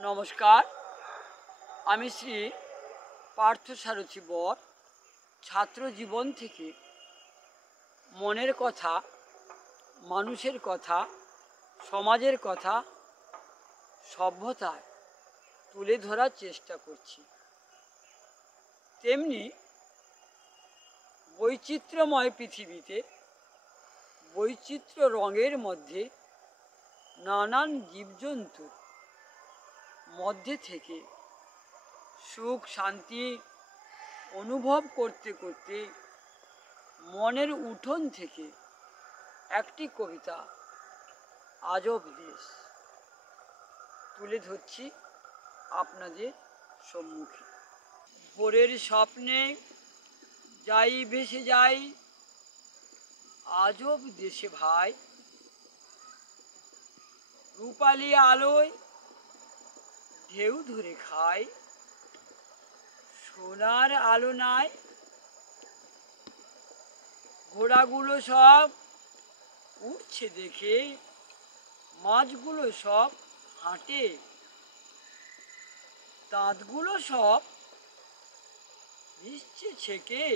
নমস্কার, আমি শ্রী পার্থসারথী বর। ছাত্র জীবন থেকে মনের কথা, মানুষের কথা, সমাজের কথা, সভ্যতায় তুলে ধরার চেষ্টা করছি। তেমনি বৈচিত্র্যময় পৃথিবীতে বৈচিত্র্য রঙের মধ্যে নানান জীবজন্তুর মধ্যে থেকে সুখ শান্তি অনুভব করতে করতে মনের উঠোন থেকে একটি কবিতা আজব দেশ তুলে ধরছি আপনাদের সম্মুখে। ভোরের স্বপ্নে যাই ভেসে যাই আজব দেশে ভাই, রূপালি আলোয় ঢেউ ধরে খায়, সোনার আলো নাই, ঘোড়াগুলো সব উঠছে দেখে, মাছগুলো সব হাঁটে, দাঁতগুলো সব ভিজছে ছেকে,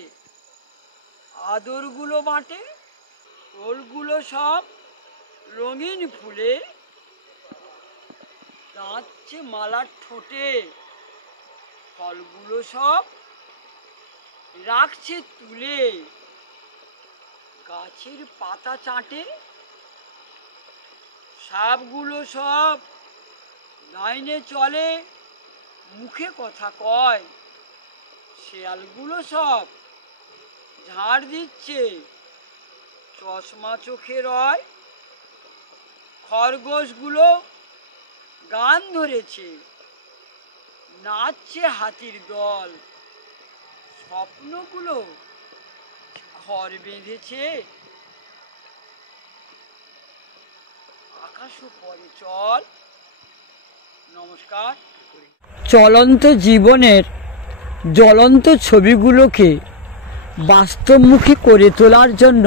আদরগুলো বাঁটে, টোলগুলো সব রঙিন ফুলে, দাঁতছে মালার ঠোঁটে, ফলগুলো সব রাখছে তুলে, গাছের পাতা চাটে, সাপগুলো সব লাইনে চলে, মুখে কথা কয়, শেয়ালগুলো সব ঝাড় দিচ্ছে, চশমা চোখে রয়, খরগোশগুলো গান ধরেছে, নাচছে হাতির দল, স্বপ্নগুলো ঘর বেঁধেছে, আকাশও পরে চল। নমস্কার। চলন্ত জীবনের জ্বলন্ত ছবিগুলোকে বাস্তবমুখী করে তোলার জন্য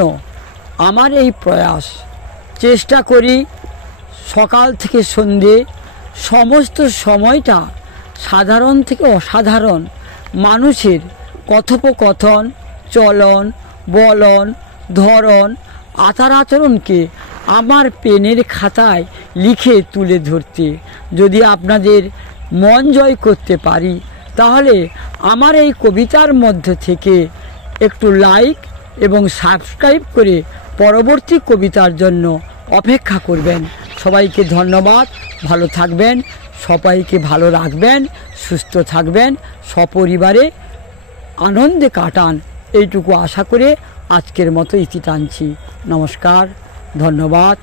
আমার এই প্রয়াস। চেষ্টা করি সকাল থেকে সন্ধে সমস্ত সময়টা সাধারণ থেকে অসাধারণ মানুষের কথোপকথন, চলন, বলন, ধরন, আচার আচরণকে আমার পেনের খাতায় লিখে তুলে ধরতে। যদি আপনাদের মন জয় করতে পারি তাহলে আমার এই কবিতার মধ্য থেকে একটু লাইক এবং সাবস্ক্রাইব করে পরবর্তী কবিতার জন্য অপেক্ষা করবেন। সবাইকে ধন্যবাদ। ভালো থাকবেন, সবাইকে ভালো রাখবেন, সুস্থ থাকবেন, সপরিবারে আনন্দে কাটান, এইটুকু আশা করে আজকের মতো ইতি টানছি। নমস্কার, ধন্যবাদ।